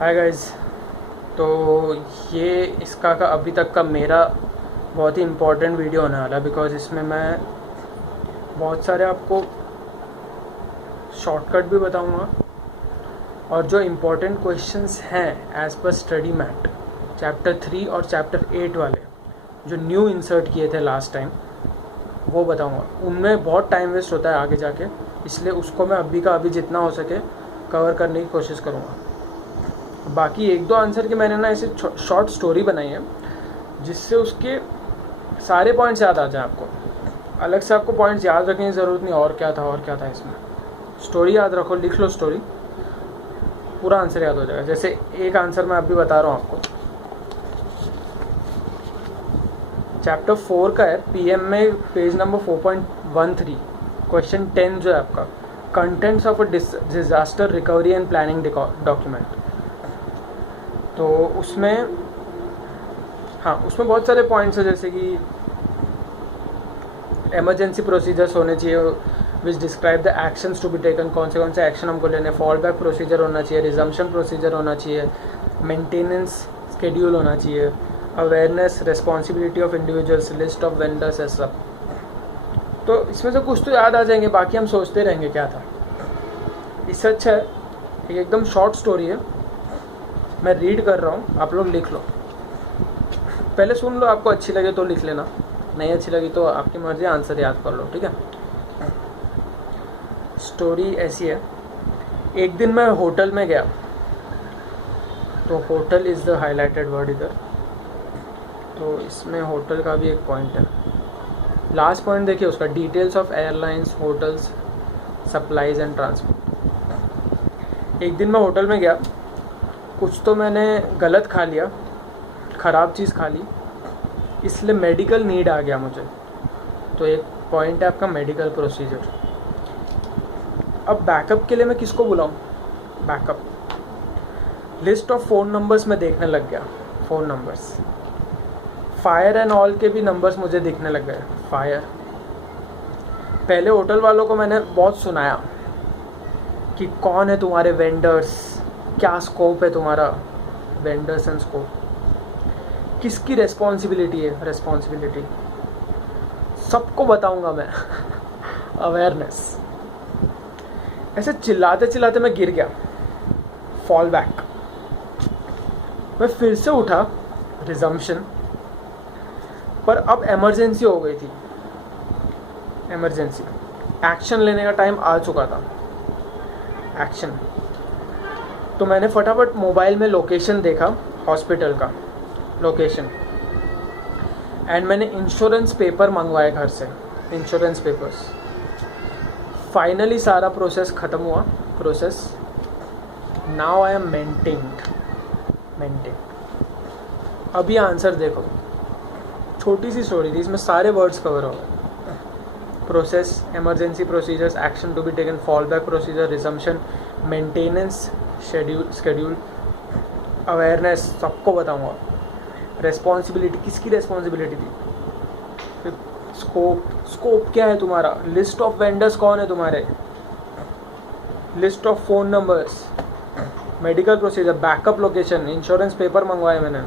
Hi guys. तो ये इसका का अभी तक का मेरा बहुत ही इम्पोर्टेंट वीडियो होने वाला है, बिकॉज इसमें मैं बहुत सारे आपको शॉर्टकट भी बताऊंगा और जो इम्पोर्टेंट क्वेश्चंस हैं as per study mat chapter 3 और चैप्टर 8 वाले जो न्यू इंसर्ट किए थे लास्ट टाइम वो बताऊंगा। उनमें बहुत टाइम वेस्ट होता है आगे जाके, इसलिए उसको मैं अभी का अभी जितना हो सके कवर करने की कोशिश करूँगा। बाकी एक दो आंसर के मैंने ना ऐसे शॉर्ट स्टोरी बनाई है जिससे उसके सारे पॉइंट्स याद आ जाए आपको। अलग से आपको पॉइंट्स याद रखने की ज़रूरत नहीं, और क्या था इसमें। स्टोरी याद रखो, लिख लो स्टोरी, पूरा आंसर याद हो जाएगा। जैसे एक आंसर मैं अभी बता रहा हूँ आपको, चैप्टर 4 का है, पीएम में पेज नंबर 4.13 क्वेश्चन 10 जो है आपका, contents of a disaster recovery and planning document. तो उसमें बहुत सारे पॉइंट्स हैं, जैसे कि एमरजेंसी प्रोसीजर्स होने चाहिए which describe the actions to be taken, कौन से एक्शन हमको लेने, फॉल बैक प्रोसीजर होना चाहिए, रिजम्पशन प्रोसीजर होना चाहिए, मेंटेनेंस स्केड्यूल होना चाहिए, awareness responsibility of individuals, list of vendors, ऐसा सब। तो इसमें से कुछ तो याद आ जाएंगे, बाकी हम सोचते रहेंगे क्या था। इससे अच्छा है एकदम शॉर्ट स्टोरी है, मैं रीड कर रहा हूँ, आप लोग लिख लो। पहले सुन लो, आपको अच्छी लगे तो लिख लेना, नहीं अच्छी लगी तो आपकी मर्जी, आंसर याद कर लो, ठीक है। स्टोरी ऐसी है, एक दिन मैं होटल में गया, तो hotel is the highlighted word इधर, तो इसमें होटल का भी एक पॉइंट है। लास्ट पॉइंट देखिए उसका, details of airlines, hotels, supplies and transport. एक दिन मैं होटल में गया, कुछ तो मैंने गलत खा लिया, ख़राब चीज़ खा ली, इसलिए मेडिकल नीड आ गया मुझे। तो एक पॉइंट है आपका मेडिकल प्रोसीजर। अब बैकअप के लिए मैं किसको बुलाऊं? Backup list of phone numbers में देखने लग गया, phone numbers, fire and all के भी नंबर्स मुझे दिखने लग गए। फायर, पहले होटल वालों को मैंने बहुत सुनाया कि कौन है तुम्हारे वेंडर्स, क्या स्कोप है तुम्हारा, वेंडर्स एंड स्कोप, किसकी रेस्पॉन्सिबिलिटी है, रेस्पॉन्सिबिलिटी सबको बताऊंगा मैं अवेयरनेस। ऐसे चिल्लाते चिल्लाते मैं गिर गया, फॉल बैक। मैं फिर से उठा, रिजम्पशन, पर अब इमरजेंसी हो गई थी, इमरजेंसी, एक्शन लेने का टाइम आ चुका था, एक्शन। तो मैंने फटाफट मोबाइल में लोकेशन देखा, हॉस्पिटल का लोकेशन, एंड मैंने इंश्योरेंस पेपर मंगवाए घर से, इंश्योरेंस पेपर्स। फाइनली सारा प्रोसेस ख़त्म हुआ, process. Now I am maintained. अभी आंसर देखो, छोटी सी स्टोरी थी, इसमें सारे वर्ड्स कवर हो गए। Process, emergency procedures, action to be taken, fall back procedure, resumption, maintenance schedule, awareness, सबको बताऊंगा। रेस्पॉन्सिबिलिटी, किसकी रेस्पॉन्सिबिलिटी थी, स्कोप क्या है तुम्हारा, लिस्ट ऑफ वेंडर्स कौन है तुम्हारे, list of phone numbers, medical procedure, backup location, insurance paper मंगवाए मैंने,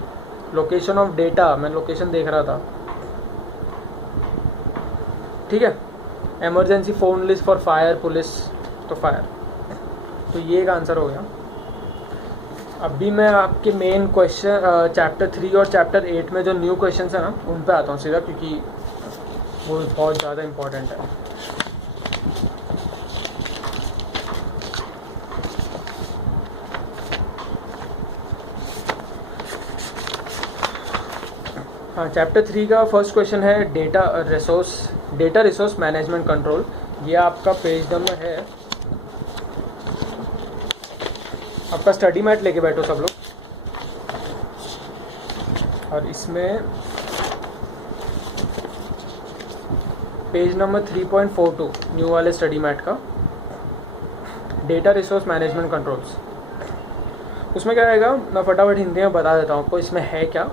लोकेशन ऑफ डेटा, मैं लोकेशन देख रहा था, ठीक है। Emergency phone list for fire, police, तो फायर। तो ये एक आंसर हो गया। अभी मैं आपके मेन क्वेश्चन चैप्टर 3 और चैप्टर 8 में जो न्यू क्वेश्चन है ना, उन पे आता हूँ सीधा, क्योंकि वो बहुत ज़्यादा इम्पोर्टेंट है। हाँ, चैप्टर 3 का फर्स्ट क्वेश्चन है डेटा रिसोर्स मैनेजमेंट कंट्रोल। ये आपका पेज नंबर है, आपका स्टडी मैट लेके बैठो सब लोग, और इसमें पेज नंबर 3.42 न्यू वाले स्टडी मैट का, डेटा रिसोर्स मैनेजमेंट कंट्रोल्स। उसमें क्या आएगा, मैं फटाफट हिंदी में बता देता हूँ आपको इसमें है क्या,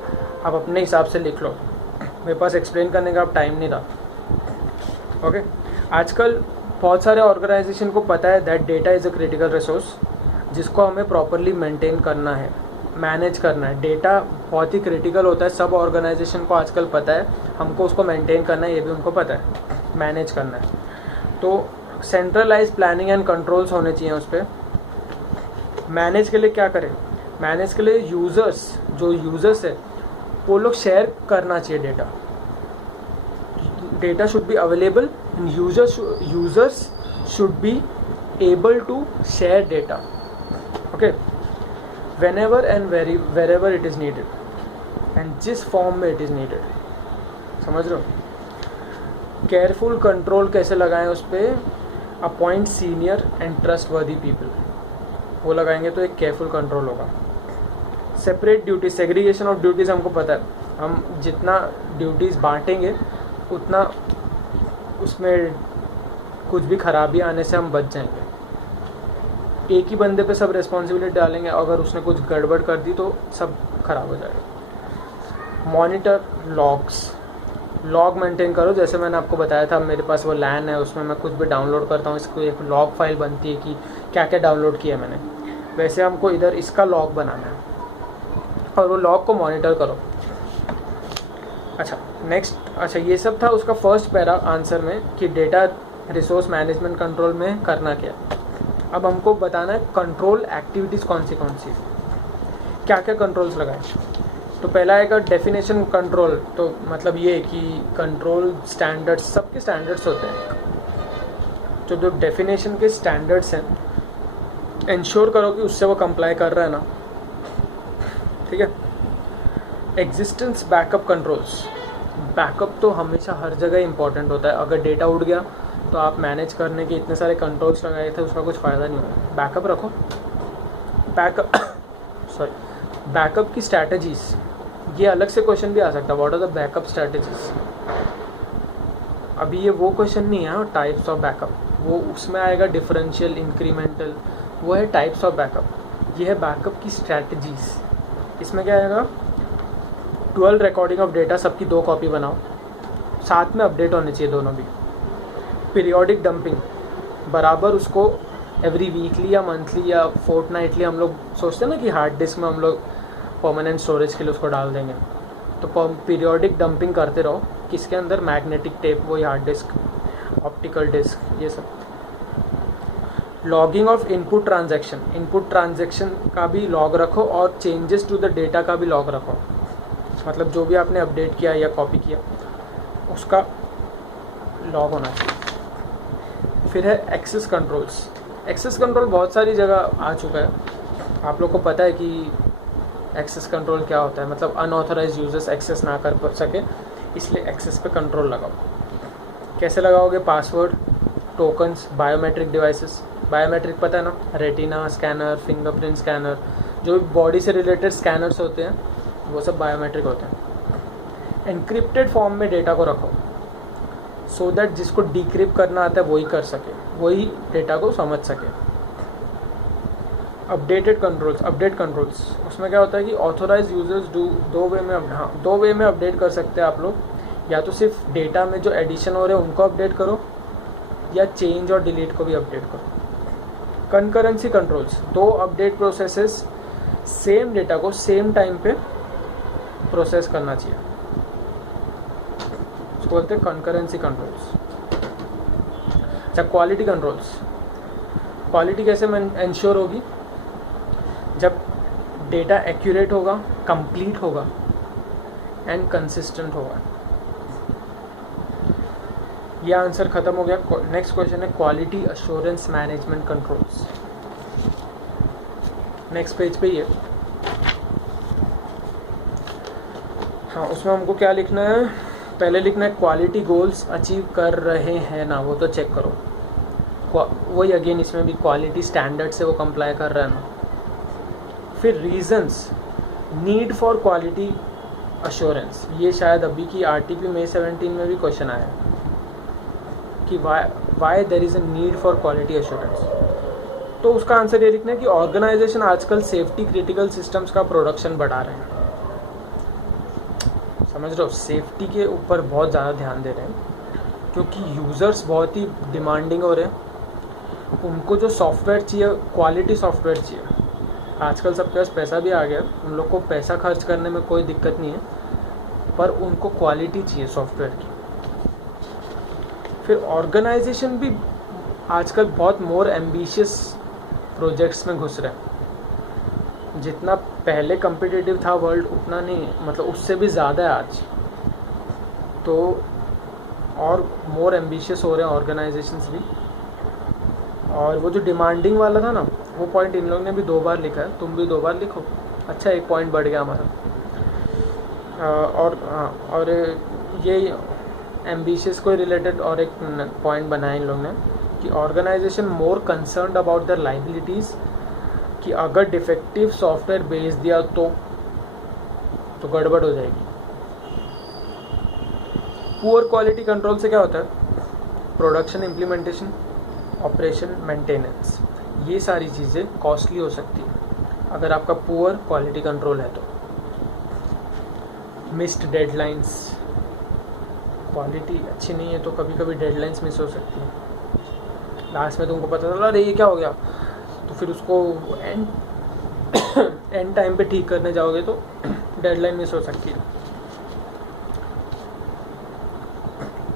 आप अपने हिसाब से लिख लो, मेरे पास एक्सप्लेन करने का अब टाइम नहीं था। ओके, आजकल बहुत सारे ऑर्गेनाइजेशन को पता है that data is a critical resource जिसको हमें प्रॉपरली मेंटेन करना है, मैनेज करना है। डेटा बहुत ही क्रिटिकल होता है, सब ऑर्गेनाइजेशन को आजकल पता है, हमको उसको मेंटेन करना है, ये भी उनको पता है, मैनेज करना है। तो सेंट्रलाइज प्लानिंग एंड कंट्रोल्स होने चाहिए उस पर। मैनेज के लिए क्या करें, मैनेज के लिए यूज़र्स, जो यूज़र्स है वो लोग शेयर करना चाहिए data. Data should be available and users should be able to share data, okay, whenever and wherever it is needed and जिस फॉर्म में it is needed। समझ रहे हो। केयरफुल कंट्रोल कैसे लगाएं उस पर, appoint senior and trustworthy people, वो लगाएंगे तो एक केयरफुल कंट्रोल होगा। Separate duties, segregation of duties हमको पता है, हम जितना ड्यूटीज़ बांटेंगे उतना उसमें कुछ भी खराबी आने से हम बच जाएंगे। एक ही बंदे पे सब रिस्पॉन्सिबिलिटी डालेंगे, अगर उसने कुछ गड़बड़ कर दी तो सब खराब हो जाएगा। मॉनिटर लॉग्स, लॉग मेंटेन करो। जैसे मैंने आपको बताया था, मेरे पास वो लैन है, उसमें मैं कुछ भी डाउनलोड करता हूँ, इसको एक लॉग फाइल बनती है कि क्या क्या डाउनलोड किया मैंने। वैसे हमको इधर इसका लॉग बनाना है और वो लॉग को मॉनिटर करो। अच्छा नेक्स्ट, अच्छा ये सब था उसका फर्स्ट पैरा आंसर में कि डेटा रिसोर्स मैनेजमेंट कंट्रोल में करना क्या। अब हमको बताना है कंट्रोल एक्टिविटीज़ कौन सी, क्या क्या कंट्रोल्स लगाएं। तो पहला आएगा डेफिनेशन कंट्रोल। तो मतलब ये कि कंट्रोल स्टैंडर्ड्स, सबके स्टैंडर्ड्स होते हैं, तो जो डेफिनेशन के स्टैंडर्ड्स हैं इंश्योर करो कि उससे वो कंप्लाई कर रहा है ना, ठीक है। एग्जिस्टेंस बैकअप कंट्रोल्स, बैकअप तो हमेशा हर जगह इंपॉर्टेंट होता है। अगर डेटा उड़ गया तो आप मैनेज करने के इतने सारे कंट्रोल्स लगाए थे, उसका कुछ फ़ायदा नहीं होगा। बैकअप रखो। बैकअप की स्ट्रैटेजीज, ये अलग से क्वेश्चन भी आ सकता है, what are the backup strategies. अभी ये वो क्वेश्चन नहीं है टाइप्स ऑफ बैकअप, वो उसमें आएगा डिफरेंशियल, इंक्रीमेंटल, वो है टाइप्स ऑफ बैकअप। ये है बैकअप की स्ट्रैटेजीज। इसमें क्या आएगा, 12 रिकॉर्डिंग ऑफ डेटा, सबकी 2 कॉपी बनाओ, साथ में अपडेट होने चाहिए दोनों भी। पीरियोडिक डंपिंग, बराबर उसको एवरी वीकली या मंथली या फोर्टनाइटली, हम लोग सोचते हैं ना कि हार्ड डिस्क में हम लोग परमानेंट स्टोरेज के लिए उसको डाल देंगे, तो पीरियोडिक डंपिंग करते रहो। किसके अंदर, मैग्नेटिक टेप, वही हार्ड डिस्क, ऑप्टिकल डिस्क, ये सब। Logging off input transaction, input transaction का भी लॉग रखो और चेंजेस टू द डेटा का भी लॉग रखो। मतलब जो भी आपने अपडेट किया या कॉपी किया उसका लॉग होना चाहिए। फिर है एक्सेस कंट्रोल्स। एक्सेस कंट्रोल बहुत सारी जगह आ चुका है, आप लोग को पता है कि एक्सेस कंट्रोल क्या होता है। मतलब अनऑथराइज यूजर्स एक्सेस ना कर सके, इसलिए एक्सेस पे कंट्रोल लगाओ। कैसे लगाओगे, password, tokens, biometric devices. Biometric पता है ना, रेटिना स्कैनर, फिंगरप्रिंट स्कैनर, जो बॉडी से रिलेटेड स्कैनर्स होते हैं वो सब बायोमेट्रिक होते हैं। एनक्रिप्टेड फॉर्म में डेटा को रखो, सो दैट जिसको डिक्रिप्ट करना आता है वही कर सके, वही डेटा को समझ सके। अपडेटेड कंट्रोल्स, अपडेट कंट्रोल्स, उसमें क्या होता है कि ऑथोराइज यूजर्स दो वे में अपडेट कर सकते हैं आप लोग। या तो सिर्फ डेटा में जो एडिशन हो रहे हैं उनको अपडेट करो, या चेंज और डिलीट को भी अपडेट करो। Concurrency controls, 2 update processes same data को सेम टाइम पे प्रोसेस करना चाहिए, उसको बोलते हैं कंकरेंसी कंट्रोल्स। अच्छा, क्वालिटी कंट्रोल्स, क्वालिटी कैसे इंश्योर होगी, जब डेटा एक्यूरेट होगा, कंप्लीट होगा एंड कंसिस्टेंट होगा। ये आंसर खत्म हो गया। नेक्स्ट क्वेश्चन है quality assurance management controls. Next page पे ही है। हाँ, उसमें हमको क्या लिखना है, पहले लिखना है क्वालिटी गोल्स अचीव कर रहे हैं ना, वो तो चेक करो। वही अगेन इसमें भी क्वालिटी स्टैंडर्ड से वो कंप्लाई कर रहा है ना। फिर reasons, need for quality assurance, ये शायद अभी की आरटीपी May 17 में भी क्वेश्चन आया है कि why there is a need for quality assurance. तो उसका आंसर ये लिखना है कि ऑर्गेनाइजेशन आजकल सेफ्टी क्रिटिकल सिस्टम्स का प्रोडक्शन बढ़ा रहे हैं। समझ रहे हो, सेफ्टी के ऊपर बहुत ज़्यादा ध्यान दे रहे हैं क्योंकि यूज़र्स बहुत ही डिमांडिंग हो रहे हैं। उनको जो सॉफ्टवेयर चाहिए, क्वालिटी सॉफ्टवेयर चाहिए। आजकल सबके पास पैसा भी आ गया, उन लोग को पैसा खर्च करने में कोई दिक्कत नहीं है, पर उनको क्वालिटी चाहिए सॉफ्टवेयर की। फिर ऑर्गेनाइजेशन भी आजकल बहुत मोर एम्बिशियस प्रोजेक्ट्स में घुस रहे हैं। जितना पहले कम्पिटिटिव था वर्ल्ड, उतना नहीं, मतलब उससे भी ज़्यादा है आज। तो और मोर एम्बिशियस हो रहे हैं ऑर्गेनाइजेशंस भी। और वो जो डिमांडिंग वाला था ना, वो पॉइंट इन लोगों ने भी 2 बार लिखा है, तुम भी 2 बार लिखो। अच्छा, 1 पॉइंट बढ़ गया हमारा। और ये एम्बिशियस को रिलेटेड और एक पॉइंट बनाया इन लोगों ने कि organisation more concerned about the liabilities, कि अगर डिफेक्टिव सॉफ्टवेयर बेच दिया तो गड़बड़ हो जाएगी। पुअर क्वालिटी कंट्रोल से क्या होता है? प्रोडक्शन, इम्प्लीमेंटेशन, ऑपरेशन, मेंटेनेंस, ये सारी चीज़ें कॉस्टली हो सकती है अगर आपका पुअर क्वालिटी कंट्रोल है तो। मिस्ड डेडलाइंस, क्वालिटी अच्छी नहीं है तो कभी कभी डेडलाइंस मिस हो सकती है। लास्ट में तुमको पता चला अरे ये क्या हो गया, तो फिर उसको एंड टाइम पे ठीक करने जाओगे तो डेडलाइन मिस हो सकती है।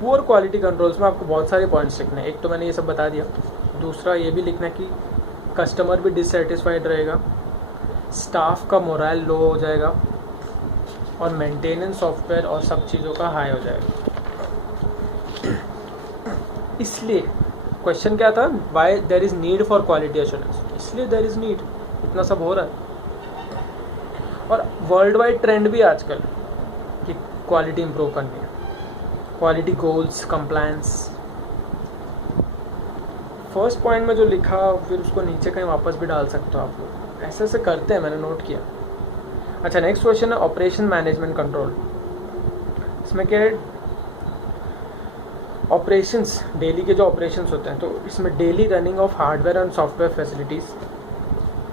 पुअर क्वालिटी कंट्रोल्स में आपको बहुत सारे पॉइंट्स लिखने हैं। एक तो मैंने ये सब बता दिया, दूसरा ये भी लिखना है कि कस्टमर भी डिससेटिस्फाइड रहेगा, स्टाफ का मोरल लो हो जाएगा, और मेंटेनेंस सॉफ्टवेयर और सब चीज़ों का हाई हो जाएगा। इसलिए क्वेश्चन क्या था, why there is need for quality assurance, इसलिए देयर इज़ नीड, इतना सब हो रहा है। और वर्ल्ड वाइड ट्रेंड भी आजकल कि क्वालिटी इंप्रूव करनी है, quality goals, compliance. First point में जो लिखा फिर उसको नीचे कहीं वापस भी डाल सकते हो आप लोग, ऐसे ऐसे करते हैं, मैंने नोट किया। अच्छा, नेक्स्ट क्वेश्चन है ऑपरेशन मैनेजमेंट कंट्रोल। इसमें क्या है, ऑपरेशंस, डेली के जो ऑपरेशंस होते हैं, तो इसमें daily running of hardware and software facilities.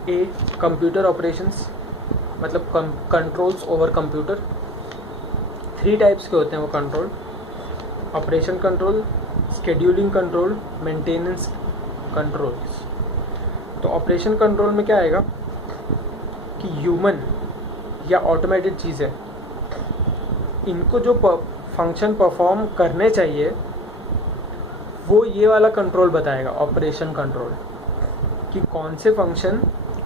A, computer operations, मतलब कंट्रोल्स ओवर कंप्यूटर। 3 टाइप्स के होते हैं वो control, operation control, scheduling control, maintenance controls. तो ऑपरेशन कंट्रोल में क्या आएगा कि ह्यूमन या ऑटोमेटेड चीज़ें, इनको जो फंक्शन परफॉर्म करने चाहिए वो ये वाला कंट्रोल बताएगा, ऑपरेशन कंट्रोल, कि कौन से फंक्शन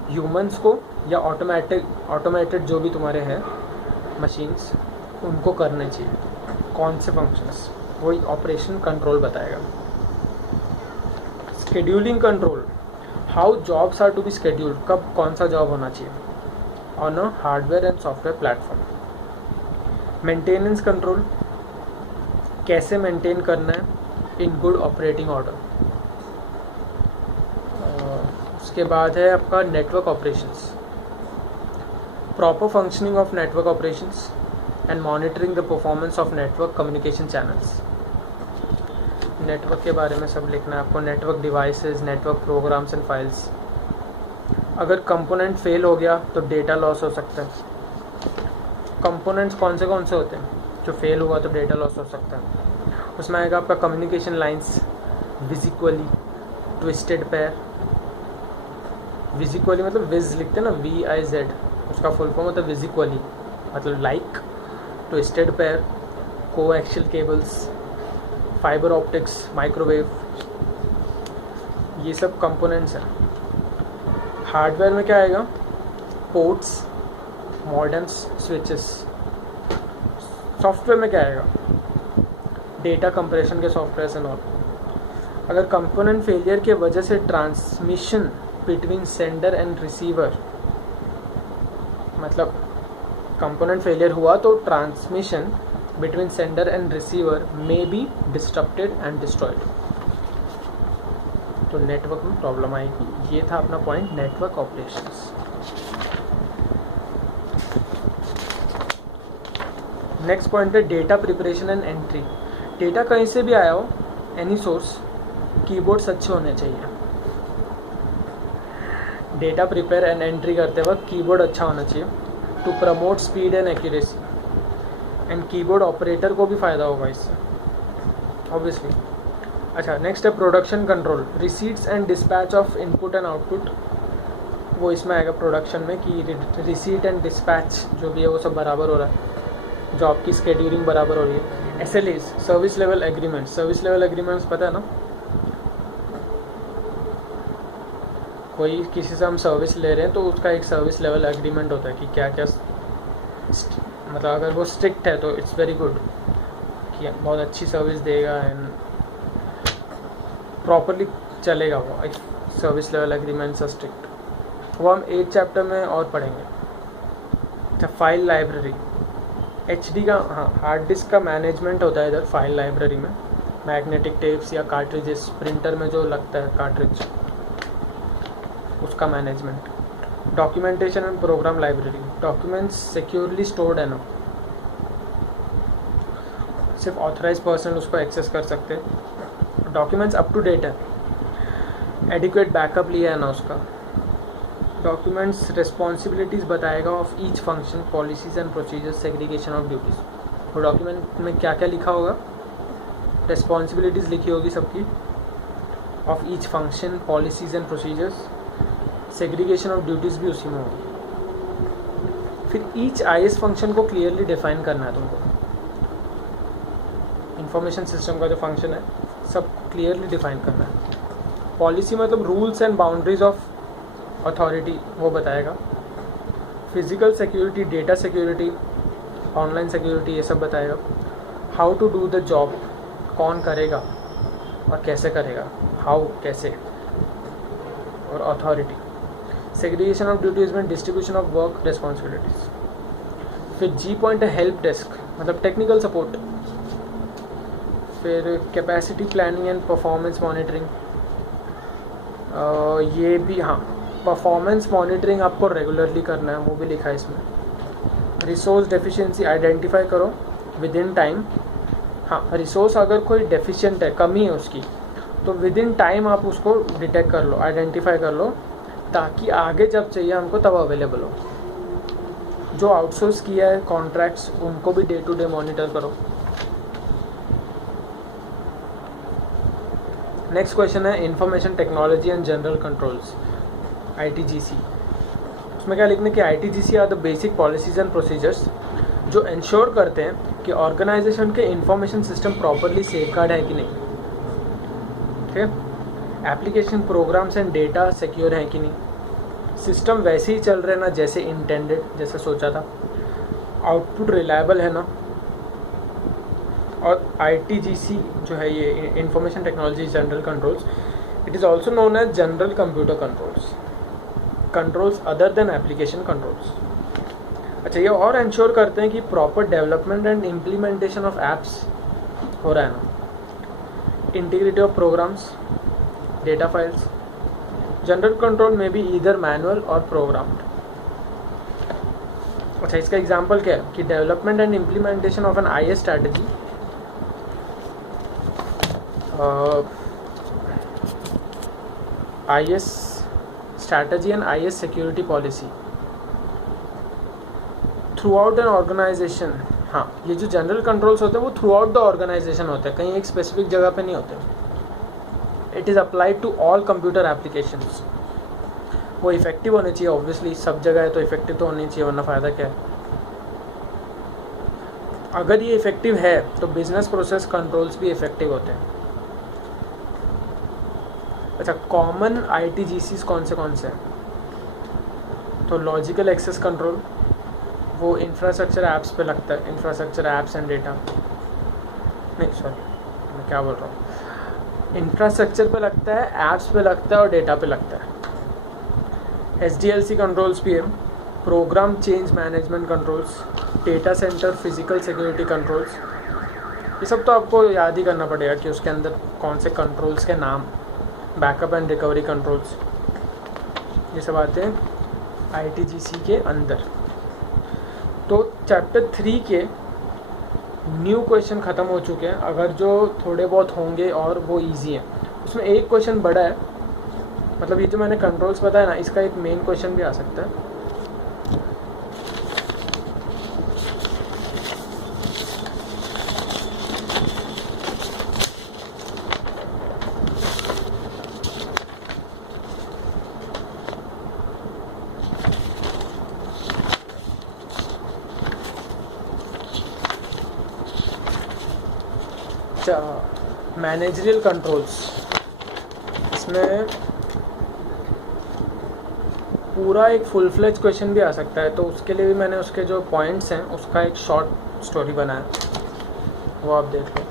ह्यूमंस को या ऑटोमेटेड जो भी तुम्हारे हैं मशीन्स, उनको करने चाहिए, कौन से फंक्शंस, वही ऑपरेशन कंट्रोल बताएगा। Scheduling control, how jobs are to be scheduled, कब कौन सा जॉब होना चाहिए on a hardware and software platform. Maintenance control, कैसे मेंटेन करना है इन गुड ऑपरेटिंग ऑर्डर। उसके बाद है आपका network operations, proper functioning of network operations and monitoring the performance of network communication channels. Network के बारे में सब लिखना है आपको, network devices, network programs and files. अगर कंपोनेंट फेल हो गया तो डेटा लॉस हो सकता है। कंपोनेंट्स कौन से होते हैं जो फेल हुआ तो डेटा लॉस हो सकता है? उसमें आएगा आपका कम्युनिकेशन लाइंस, विजिक्वली, ट्विस्टेड पेयर। विजिक्वली मतलब विज लिखते हैं ना, VIZ, उसका फुल फॉर्म होता है विजिक्वली, मतलब like. Twisted pair, coaxial cables, fibre optics, microwave, ये सब कंपोनेंट्स हैं। हार्डवेयर में क्या आएगा, पोर्ट्स, मॉडेम्स, स्विचेस। सॉफ्टवेयर में क्या आएगा, डेटा कंप्रेशन के सॉफ्टवेयर एंड ऑल। अगर कंपोनेंट फेलियर के वजह से transmission between sender and receiver, मतलब कंपोनेंट फेलियर हुआ तो transmission between sender and receiver may be disturbed and destroyed, तो नेटवर्क में प्रॉब्लम आएगी। ये था अपना point, network operations. Next point है data preparation and entry. Data कहीं से भी आया हो, एनी सोर्स, कीबोर्ड्स अच्छे होने चाहिए। डेटा प्रिपेयर एंड एंट्री करते वक्त कीबोर्ड अच्छा होना चाहिए to promote speed and accuracy, and keyboard operator को भी फ़ायदा होगा इससे ऑब्वियसली। अच्छा, नेक्स्ट है production control, receipts and dispatch of input and output. वो इसमें आएगा प्रोडक्शन में कि रिसीट एंड डिस्पैच जो भी है वो सब बराबर हो रहा है, जॉब की स्केड्यूलिंग बराबर हो रही है। SLAs, service level agreement, service level agreements पता है ना, कोई किसी से हम सर्विस ले रहे हैं तो उसका एक सर्विस लेवल एग्रीमेंट होता है कि क्या क्या, मतलब अगर वो स्ट्रिक्ट है तो इट्स वेरी गुड कि बहुत अच्छी सर्विस देगा एंड प्रॉपरली चलेगा वो, एक service level agreements are strict. वो हम 8 चैप्टर में और पढ़ेंगे। अच्छा, फाइल लाइब्रेरी, HD का, हाँ, हार्ड डिस्क का मैनेजमेंट होता है इधर फाइल लाइब्रेरी में, मैग्नेटिक टेप्स या कार्ट्रिजेस, प्रिंटर में जो लगता है कार्ट्रिज, उसका management. Documentation and program library, documents securely stored है ना, सिर्फ ऑथराइज पर्सन उसको एक्सेस कर सकते हैं। डॉक्यूमेंट्स अप टू डेट है, एडिक्वेट बैकअप लिया है ना उसका। डॉक्यूमेंट्स रिस्पॉन्सिबिलिटीज़ बताएगा of each function, policies and procedures, segregation of duties. वो डॉक्यूमेंट में क्या क्या लिखा होगा, रिस्पॉन्सिबिलिटीज़ लिखी होगी सबकी, of each function, policies and procedures, segregation of duties भी उसी में होगी। फिर ईच IS फंक्शन को क्लियरली डिफाइन करना है तुमको, इंफॉर्मेशन सिस्टम का जो फंक्शन है सब क्लियरली डिफाइन करना है। पॉलिसी मतलब rules and boundaries of authority, वो बताएगा। Physical security, data security, online security, ये सब बताएगा। How to do the job, कौन करेगा और कैसे करेगा, हाउ, कैसे, और अथॉरिटी। सेग्रीगेशन ऑफ ड्यूटीज में डिस्ट्रीब्यूशन ऑफ वर्क रिस्पॉन्सिबिलिटीज। फिर G पॉइंट है हेल्प डेस्क, मतलब टेक्निकल सपोर्ट। फिर capacity planning and performance monitoring, ये भी, हाँ, परफॉर्मेंस मॉनिटरिंग आपको रेगुलरली करना है, वो भी लिखा है इसमें। रिसोर्स डेफिशिएंसी, आइडेंटिफाई करो विद इन टाइम। हाँ, रिसोर्स अगर कोई डेफिशिएंट है, कमी है उसकी, तो विद इन टाइम आप उसको डिटेक्ट कर लो, आइडेंटिफाई कर लो, ताकि आगे जब चाहिए हमको तब अवेलेबल हो। जो आउटसोर्स किया है कॉन्ट्रैक्ट्स, उनको भी डे टू डे मॉनिटर करो। नेक्स्ट क्वेश्चन है information technology and general controls, ITGC। उसमें क्या लिखने कि ITGC are the basic policies and procedures जो इंश्योर करते हैं कि ऑर्गेनाइजेशन के इंफॉर्मेशन सिस्टम प्रॉपरली सेफगार्ड है कि नहीं, ठीक है। Application, programs and data secure है कि नहीं, सिस्टम वैसे ही चल रहे ना जैसे इंटेंडेड, जैसे सोचा था, आउटपुट रिलायबल है ना। और ITGC जो है ये information technology general controls, it is also known as general computer controls, controls other than application controls. अच्छा, ये और इंश्योर करते हैं कि proper development and implementation of apps हो रहा है ना। Integrity of programs, data files. General control में भी ईदर मैनुअल और प्रोग्राम्ड। अच्छा, इसका एग्जांपल क्या है कि development and implementation of an IS strategy, IS strategy and IS security policy throughout an organisation. हाँ, ये जो जनरल कंट्रोल्स होते हैं वो थ्रू आउट द ऑर्गेनाइजेशन होते हैं, कहीं एक स्पेसिफिक जगह पे नहीं होते। It is applied to all computer applications. वो इफेक्टिव होने चाहिए, ऑब्वियसली सब जगह है तो इफेक्टिव तो होनी चाहिए, वरना फ़ायदा क्या है। अगर ये इफेक्टिव है तो बिजनेस प्रोसेस कंट्रोल्स भी इफेक्टिव होते हैं। अच्छा, कॉमन ITGCs कौन से हैं, तो लॉजिकल एक्सेस कंट्रोल, वो इंफ्रास्ट्रक्चर ऐप्स पे लगता है, इंफ्रास्ट्रक्चर ऐप्स एंड डेटा, नहीं सॉरी मैं क्या बोल रहा हूँ, इंफ्रास्ट्रक्चर पे लगता है, ऐप्स पे लगता है और डेटा पे लगता है। SDLC कंट्रोल्स भी है, program change management controls, data centre physical security controls. ये सब तो आपको याद ही करना पड़ेगा कि उसके अंदर कौन से कंट्रोल्स के नाम, बैकअप एंड रिकवरी कंट्रोल्स, ये सब आते हैं ITGC के अंदर। तो चैप्टर 3 के न्यू क्वेश्चन ख़त्म हो चुके हैं, अगर जो थोड़े बहुत होंगे और वो इजी है। उसमें एक क्वेश्चन बड़ा है, मतलब ये जो मैंने कंट्रोल्स बताया ना, इसका एक मेन क्वेश्चन भी आ सकता है। नेक्स्ट मैनेजरियल कंट्रोल्स, इसमें पूरा एक फुल फ्लेज क्वेश्चन भी आ सकता है, तो उसके लिए भी मैंने उसके जो पॉइंट्स हैं उसका एक शॉर्ट स्टोरी बनाया, वो आप देख लो।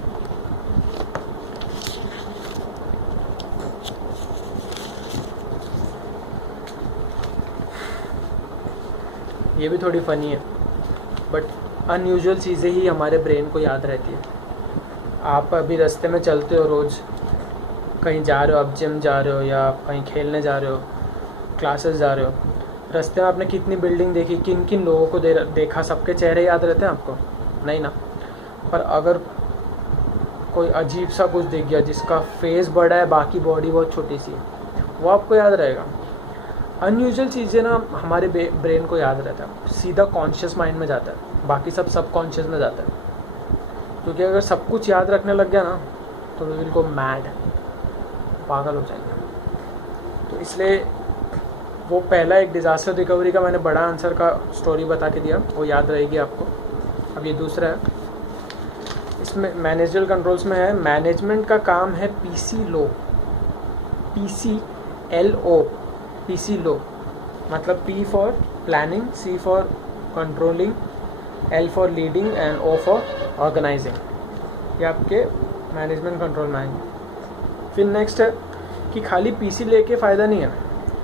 ये भी थोड़ी फ़नी है, बट अनयूजुअल चीज़ें ही हमारे ब्रेन को याद रहती है। आप अभी रास्ते में चलते हो, रोज़ कहीं जा रहे हो, आप जिम जा रहे हो या कहीं खेलने जा रहे हो, क्लासेस जा रहे हो, रास्ते में आपने कितनी बिल्डिंग देखी, किन किन लोगों को देखा, सबके चेहरे याद रहते हैं आपको? नहीं ना। पर अगर कोई अजीब सा कुछ दिख गया जिसका फेस बड़ा है, बाकी बॉडी बहुत छोटी सी है, वो आपको याद रहेगा। अनयूजुअल चीज़ें ना हमारे ब्रेन को याद रहता है, सीधा कॉन्शियस माइंड में जाता है, बाकी सब कॉन्शियस में जाता है। क्योंकि अगर सब कुछ याद रखने लग गया ना तो वी विल गो मैड, पागल हो जाएंगे। तो इसलिए वो पहला एक डिज़ास्टर रिकवरी का मैंने बड़ा आंसर का स्टोरी बता के दिया, वो याद रहेगी आपको। अब ये दूसरा है, इसमें मैनेजरियल कंट्रोल्स में है, मैनेजमेंट का काम है PC lo, PCLO, PC lo मतलब P for planning, C for controlling, L for leading and O for organising. ये आपके मैनेजमेंट कंट्रोल में आएंगे। फिर नेक्स्ट है कि खाली पीसी लेके फ़ायदा नहीं है,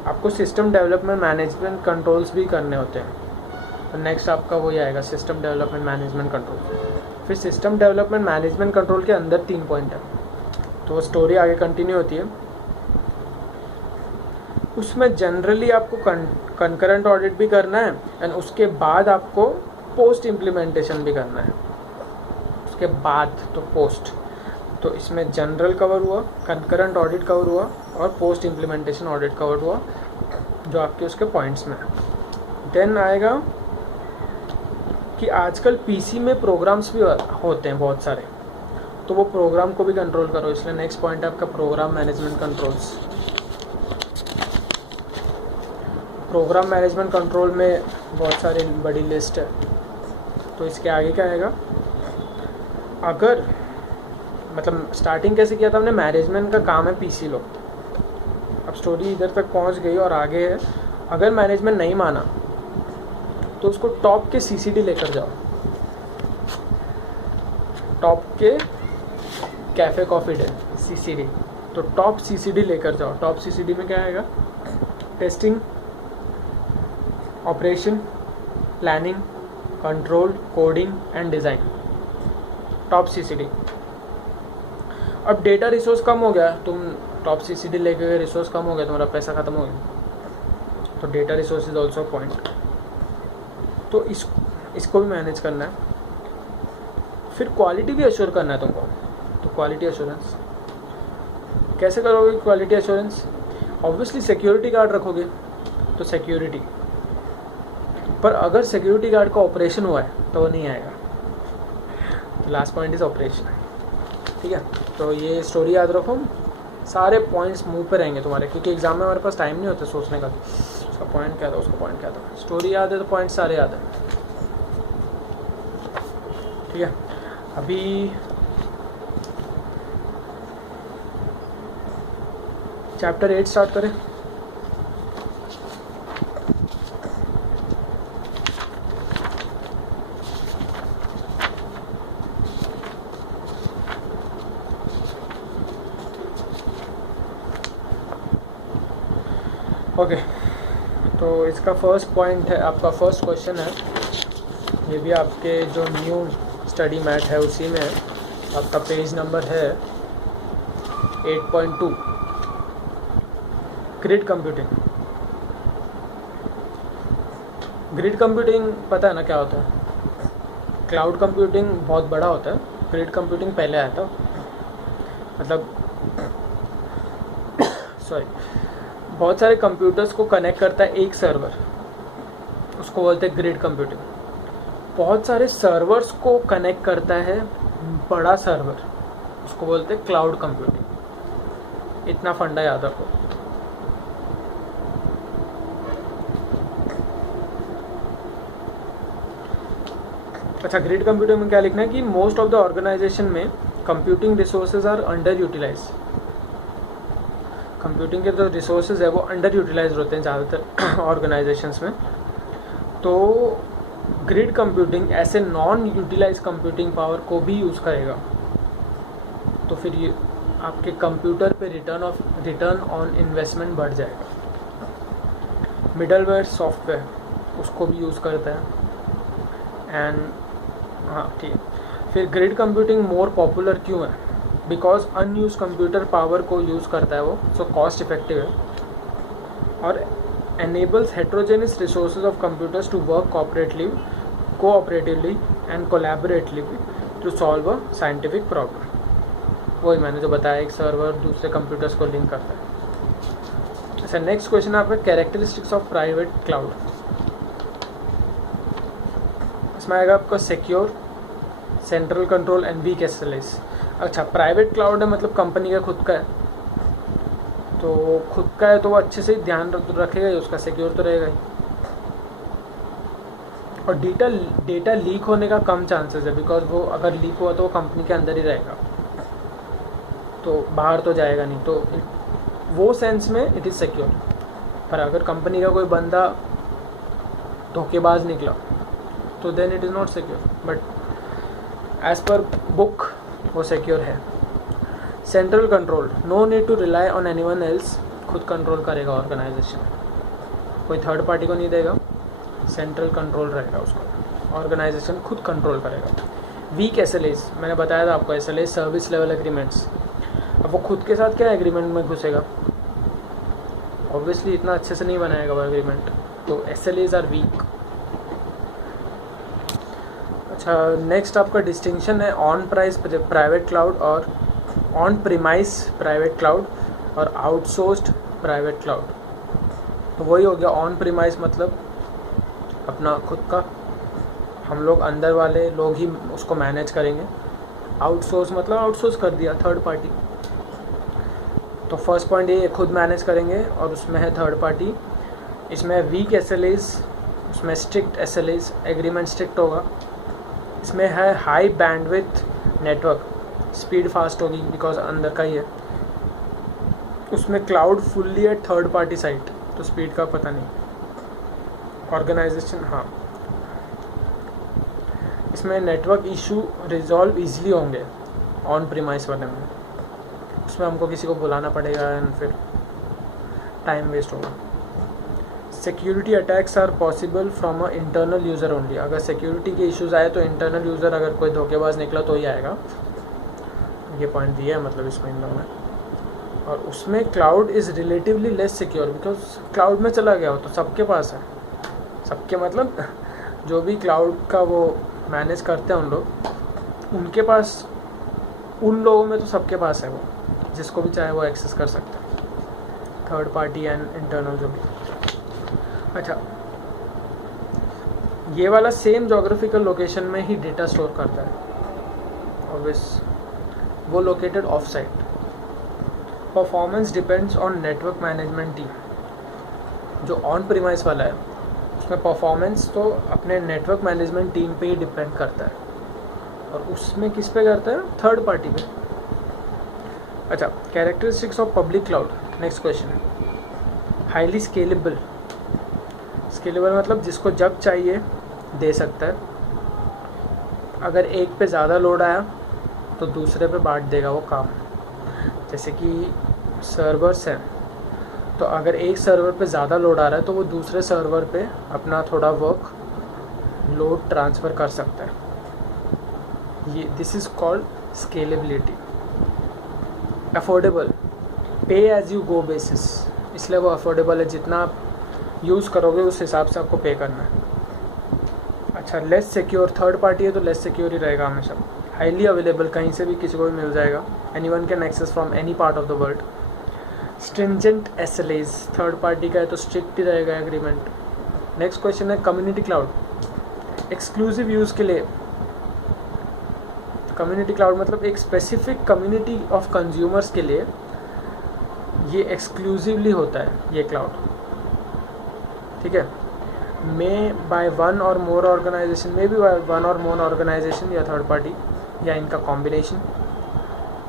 आपको सिस्टम डेवलपमेंट मैनेजमेंट कंट्रोल्स भी करने होते हैं। तो नेक्स्ट आपका वही आएगा, सिस्टम डेवलपमेंट मैनेजमेंट कंट्रोल। फिर सिस्टम डेवलपमेंट मैनेजमेंट कंट्रोल के अंदर 3 पॉइंट है, तो वो स्टोरी आगे कंटिन्यू होती है। उसमें जनरली आपको कंकरेंट ऑडिट भी करना है एंड उसके बाद आपको पोस्ट इम्प्लीमेंटेशन भी करना है, उसके बाद तो पोस्ट। तो इसमें जनरल कवर हुआ, कंकरेंट ऑडिट कवर हुआ और पोस्ट इम्प्लीमेंटेशन ऑडिट कवर हुआ, जो आपके उसके पॉइंट्स में है। देन आएगा कि आजकल पीसी में प्रोग्राम्स भी होते हैं बहुत सारे, तो वो प्रोग्राम को भी कंट्रोल करो, इसलिए नेक्स्ट पॉइंट है आपका program management controls. Program management control में बहुत सारी बड़ी लिस्ट है, तो इसके आगे क्या आएगा, अगर मतलब स्टार्टिंग कैसे किया था हमने, मैनेजमेंट का काम है पीसी लो। अब स्टोरी इधर तक पहुंच गई और आगे है, अगर मैनेजमेंट नहीं माना तो उसको टॉप के सीसीडी लेकर जाओ, टॉप के कैफ़े कॉफ़ी डे सीसीडी, तो टॉप सीसीडी लेकर जाओ। टॉप सीसीडी में क्या आएगा, testing, operation, planning, control, coding and design, top CCD. अब डेटा रिसोर्स कम हो गया, तुम टॉप सीसीडी लेके गए, रिसोर्स कम हो गया, तुम्हारा पैसा ख़त्म हो गया, तो data resource is also point. तो इसको भी मैनेज करना है। फिर क्वालिटी भी अश्योर करना है तुमको, तो क्वालिटी एश्योरेंस कैसे करोगे? Quality assurance obviously security guard रखोगे, तो सिक्योरिटी, पर अगर सिक्योरिटी गार्ड का ऑपरेशन हुआ है तो वो नहीं आएगा। तो लास्ट पॉइंट इज ऑपरेशन, ठीक है। तो ये स्टोरी याद रखो, सारे पॉइंट्स मुंह पे रहेंगे तुम्हारे, क्योंकि एग्जाम में हमारे पास टाइम नहीं होता सोचने का, उसका पॉइंट क्या था, उसका पॉइंट क्या था। स्टोरी याद है तो पॉइंट सारे याद है, ठीक है। अभी चैप्टर 8 स्टार्ट करें। ओके, तो इसका फर्स्ट पॉइंट है, आपका फर्स्ट क्वेश्चन है, ये भी आपके जो न्यू स्टडी मैट है उसी में है, आपका पेज नंबर है 8.2, ग्रिड कंप्यूटिंग। ग्रिड कंप्यूटिंग पता है ना क्या होता है? क्लाउड कंप्यूटिंग बहुत बड़ा होता है, ग्रिड कंप्यूटिंग पहले आया था, मतलब सॉरी, बहुत सारे कंप्यूटर्स को कनेक्ट करता है एक सर्वर, उसको बोलते हैं ग्रिड कंप्यूटिंग। बहुत सारे सर्वर्स को कनेक्ट करता है बड़ा सर्वर, उसको बोलते हैं क्लाउड कंप्यूटिंग। इतना फंडा याद रखो। अच्छा, ग्रिड कंप्यूटिंग में क्या लिखना है कि मोस्ट ऑफ द ऑर्गेनाइजेशन में computing resources are under utilise, computing के जो रिसोर्सेज है वो अंडर यूटिलाइज होते हैं ज़्यादातर ऑर्गेनाइजेशंस में। तो ग्रिड कंप्यूटिंग ऐसे नॉन यूटिलाइज कंप्यूटिंग पावर को भी यूज़ करेगा, तो फिर ये आपके कंप्यूटर पे रिटर्न ऑन इन्वेस्टमेंट बढ़ जाएगा। मिडलवेयर सॉफ्टवेयर उसको भी यूज़ करता है। एंड हाँ ठीक है, फिर ग्रिड कंप्यूटिंग मोर पॉपुलर क्यों है? बिकॉज अनयूज कंप्यूटर पावर को यूज़ करता है वो, सो कॉस्ट इफेक्टिव है, और enables heterogeneous resources of computers to work cooperatively and collaboratively to solve a scientific problem। वही मैंने जो बताया, एक सर्वर दूसरे कंप्यूटर्स को लिंक करता है। अच्छा, नेक्स्ट क्वेश्चन है आपका कैरेक्टरिस्टिक्स ऑफ प्राइवेट क्लाउड। इसमें आएगा आपका secure, central control and weak SLS. अच्छा, प्राइवेट क्लाउड है मतलब कंपनी का खुद का है, तो खुद का है तो वो अच्छे से ध्यान रखेगा ही, उसका सिक्योर तो रहेगा ही, और डेटा लीक होने का कम चांसेस है, बिकॉज वो अगर लीक हुआ तो वो कंपनी के अंदर ही रहेगा, तो बाहर तो जाएगा नहीं, तो वो सेंस में इट इज़ सिक्योर। पर अगर कंपनी का कोई बंदा धोखेबाज निकला तो then it is not secure, but as per book वो सिक्योर है। Central control, no need to rely on anyone else, खुद कंट्रोल करेगा ऑर्गेनाइजेशन, कोई थर्ड पार्टी को नहीं देगा, सेंट्रल कंट्रोल रहेगा उसका, ऑर्गेनाइजेशन खुद कंट्रोल करेगा। वीक एसएलएस, मैंने बताया था आपको, एसएलएस सर्विस लेवल एग्रीमेंट्स, अब वो खुद के साथ क्या एग्रीमेंट में घुसेगा, ऑब्वियसली इतना अच्छे से नहीं बनाएगा वो एग्रीमेंट, तो एसएलएस आर वीक। अच्छा, नेक्स्ट आपका डिस्टिंक्शन है ऑन प्राइस प्राइवेट क्लाउड और ऑन प्रीमाइस प्राइवेट क्लाउड और आउटसोर्स्ड प्राइवेट क्लाउड। तो वही हो गया, ऑन प्रीमाइस मतलब अपना खुद का, हम लोग अंदर वाले लोग ही उसको मैनेज करेंगे, आउटसोर्स मतलब आउटसोर्स कर दिया थर्ड पार्टी। तो फर्स्ट पॉइंट ये खुद मैनेज करेंगे और उसमें है थर्ड पार्टी। इसमें वीक एसएलएस, उसमें स्ट्रिक्ट एसएलएस, एग्रीमेंट स्ट्रिक्ट होगा। इसमें है high bandwidth network, speed fast होगी बिकॉज अंदर का ही है। उसमें क्लाउड फुल्ली है थर्ड पार्टी साइट, तो स्पीड का पता नहीं। ऑर्गेनाइजेशन, हाँ, इसमें नेटवर्क इशू रिजॉल्व इजीली होंगे ऑन प्रीमाइस वाले में, उसमें हमको किसी को बुलाना पड़ेगा एंड फिर टाइम वेस्ट होगा। Security attacks are possible from a internal user only, अगर सिक्योरिटी के इश्यूज़ आए तो इंटरनल यूज़र, अगर कोई धोखेबाज निकला तो ही आएगा, ये पॉइंट दिया है मतलब इसमें इन लोगों ने। और उसमें cloud is relatively less secure, because cloud में चला गया हो तो सबके पास है, सबके मतलब जो भी क्लाउड का वो मैनेज करते हैं उन लोग, उनके पास, उन लोगों में तो सबके पास है वो, जिसको भी चाहे वो एक्सेस कर सकता है, थर्ड पार्टी एंड इंटरनल जो भी। अच्छा, ये वाला सेम जोग्राफिकल लोकेशन में ही डेटा स्टोर करता है, ऑब्वियस वो located of site. Performance depends on network management team, जो ऑन प्रीमाइस वाला है उसमें परफॉर्मेंस तो अपने नेटवर्क मैनेजमेंट टीम पे ही डिपेंड करता है, और उसमें किस पे करता है, थर्ड पार्टी पे। अच्छा, characteristics of public cloud, next question है। हाईली स्केलेबल, स्केलेबल मतलब जिसको जब चाहिए दे सकता है, अगर एक पे ज़्यादा लोड आया तो दूसरे पे बांट देगा वो काम। जैसे कि सर्वर्स हैं, तो अगर एक सर्वर पे ज़्यादा लोड आ रहा है तो वो दूसरे सर्वर पे अपना थोड़ा वर्क लोड ट्रांसफ़र कर सकता है, ये this is called scalability. Affordable, पे एज यू गो बेसिस, इसलिए वो अफोर्डेबल है, जितना आप यूज़ करोगे उस हिसाब से आपको पे करना है। अच्छा, लेस सिक्योर, थर्ड पार्टी है तो लेस सिक्योर ही रहेगा हमेशा। हाईली अवेलेबल, कहीं से भी किसी को भी मिल जाएगा, anyone can access from any part of the world. Stringent SLS, third party का है तो स्ट्रिक्ट ही रहेगा एग्रीमेंट। नेक्स्ट क्वेश्चन है कम्युनिटी क्लाउड, एक्सक्लूसिव यूज़ के लिए। कम्युनिटी क्लाउड मतलब एक स्पेसिफिक कम्युनिटी ऑफ कंज्यूमर्स के लिए ये एक्सक्लूसिवली होता है ये क्लाउड, ठीक है। मे by one or more organisation, may be by one or more organisation या थर्ड पार्टी या इनका combination.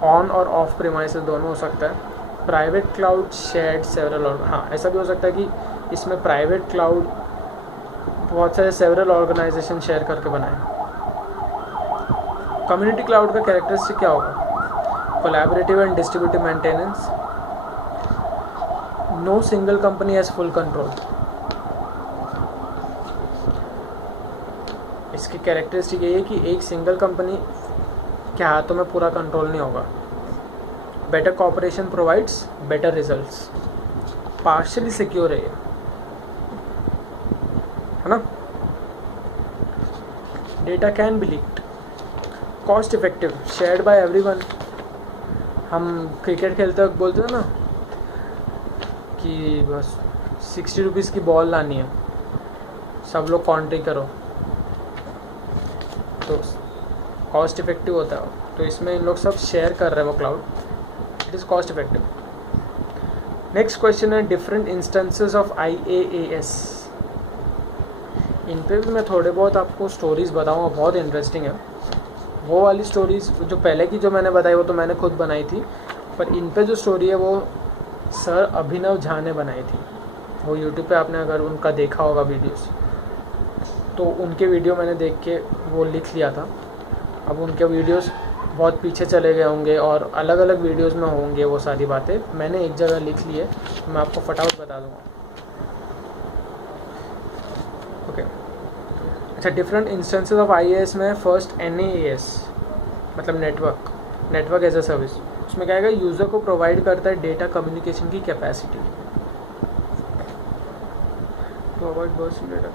On or off premises दोनों हो सकता है। प्राइवेट क्लाउड शेयर्ड सेवरल, और हाँ ऐसा भी हो सकता है कि इसमें प्राइवेट क्लाउड बहुत सारे सेवरल ऑर्गेनाइजेशन शेयर करके बनाए। कम्युनिटी क्लाउड का कैरेक्टरिस्टिक क्या होगा? Collaborative and distributive maintenance, no single company has full control. इसकी कैरेक्टरिस्टिक ये है कि एक सिंगल कंपनी के हाथों में पूरा कंट्रोल नहीं होगा। Better cooperation provides better results, partially secure है ये, है ना। Data can be leaked, cost effective, shared by everyone. हम क्रिकेट खेलते वक्त बोलते हैं ना कि बस 60 रुपीज़ की बॉल लानी है, सब लोग कॉन्ट्री करो, तो कॉस्ट इफेक्टिव होता है। तो इसमें इन लोग सब शेयर कर रहे हैं वो cloud, it is cost effective. Next question है डिफरेंट इंस्टेंसेस ऑफ IaaS। इन पे भी मैं थोड़े बहुत आपको स्टोरीज़ बताऊंगा, बहुत इंटरेस्टिंग है। वो वाली स्टोरीज़ जो पहले की जो मैंने बताई वो तो मैंने खुद बनाई थी, पर इन पे जो स्टोरी है वो सर अभिनव झा ने बनाई थी। वो यूट्यूब पे आपने अगर उनका देखा होगा वीडियोस, तो उनके वीडियो मैंने देख के वो लिख लिया था। अब उनके वीडियोस बहुत पीछे चले गए होंगे और अलग अलग वीडियोस में होंगे वो सारी बातें, मैंने एक जगह लिख ली है, मैं आपको फटाफट बता दूंगा। ओके अच्छा, डिफरेंट इंस्टेंसेस ऑफ IaaS में फर्स्ट NaaS मतलब नेटवर्क एज अ सर्विस। उसमें क्या है, यूज़र को प्रोवाइड करता है डेटा कम्युनिकेशन की capacity to avoid burst data.